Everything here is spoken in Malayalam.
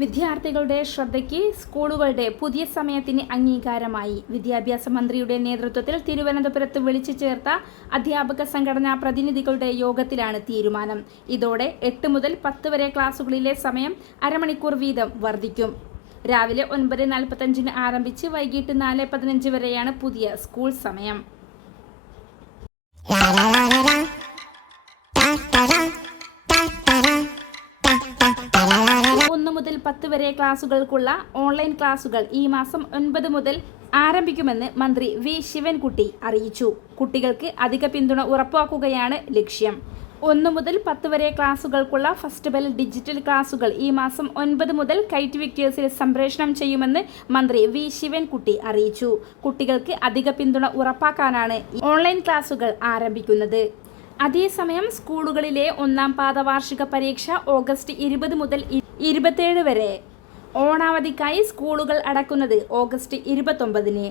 വിദ്യാർത്ഥികളുടെ ശ്രദ്ധയ്ക്ക് സ്കൂളുകളുടെ പുതിയ സമയത്തിന് അംഗീകാരമായി. വിദ്യാഭ്യാസ മന്ത്രിയുടെ നേതൃത്വത്തിൽ തിരുവനന്തപുരത്ത് വിളിച്ചു ചേർത്ത അധ്യാപക സംഘടനാ പ്രതിനിധികളുടെ യോഗത്തിലാണ് തീരുമാനം. ഇതോടെ എട്ട് മുതൽ പത്ത് വരെ ക്ലാസുകളിലെ സമയം അരമണിക്കൂർ വീതം വർദ്ധിക്കും. രാവിലെ ഒൻപത് നാൽപ്പത്തഞ്ചിന് ആരംഭിച്ച് വൈകിട്ട് നാല് പതിനഞ്ച് വരെയാണ് പുതിയ സ്കൂൾ സമയം. ഒന്ന് മുതൽ പത്ത് വരെ ക്ലാസുകൾക്കുള്ള ഓൺലൈൻ ക്ലാസുകൾ ഈ മാസം ഒൻപത് മുതൽ ആരംഭിക്കുമെന്ന് മന്ത്രി വി ശിവൻകുട്ടി അറിയിച്ചു. കുട്ടികൾക്ക് അധിക പിന്തുണ ഉറപ്പാക്കുകയാണ് ലക്ഷ്യം. ഒന്ന് മുതൽ പത്ത് വരെ ക്ലാസുകൾക്കുള്ള ഫസ്റ്റ് ബെൽ ഡിജിറ്റൽ ക്ലാസുകൾ ഈ മാസം ഒൻപത് മുതൽ കൈറ്റ് വിക്ടേഴ്സിൽ സംപ്രേഷണം ചെയ്യുമെന്ന് മന്ത്രി വി ശിവൻകുട്ടി അറിയിച്ചു. കുട്ടികൾക്ക് അധിക പിന്തുണ ഉറപ്പാക്കാനാണ് ഓൺലൈൻ ക്ലാസുകൾ ആരംഭിക്കുന്നത്. അതേസമയം സ്കൂളുകളിലെ ഒന്നാം പാദ വാർഷിക പരീക്ഷ ഓഗസ്റ്റ് ഇരുപത് മുതൽ ഇരുപത്തേഴ് വരെ. ഓണാവധിക്കായി സ്കൂളുകൾ അടക്കുന്നത് ഓഗസ്റ്റ് ഇരുപത്തൊമ്പതിന്.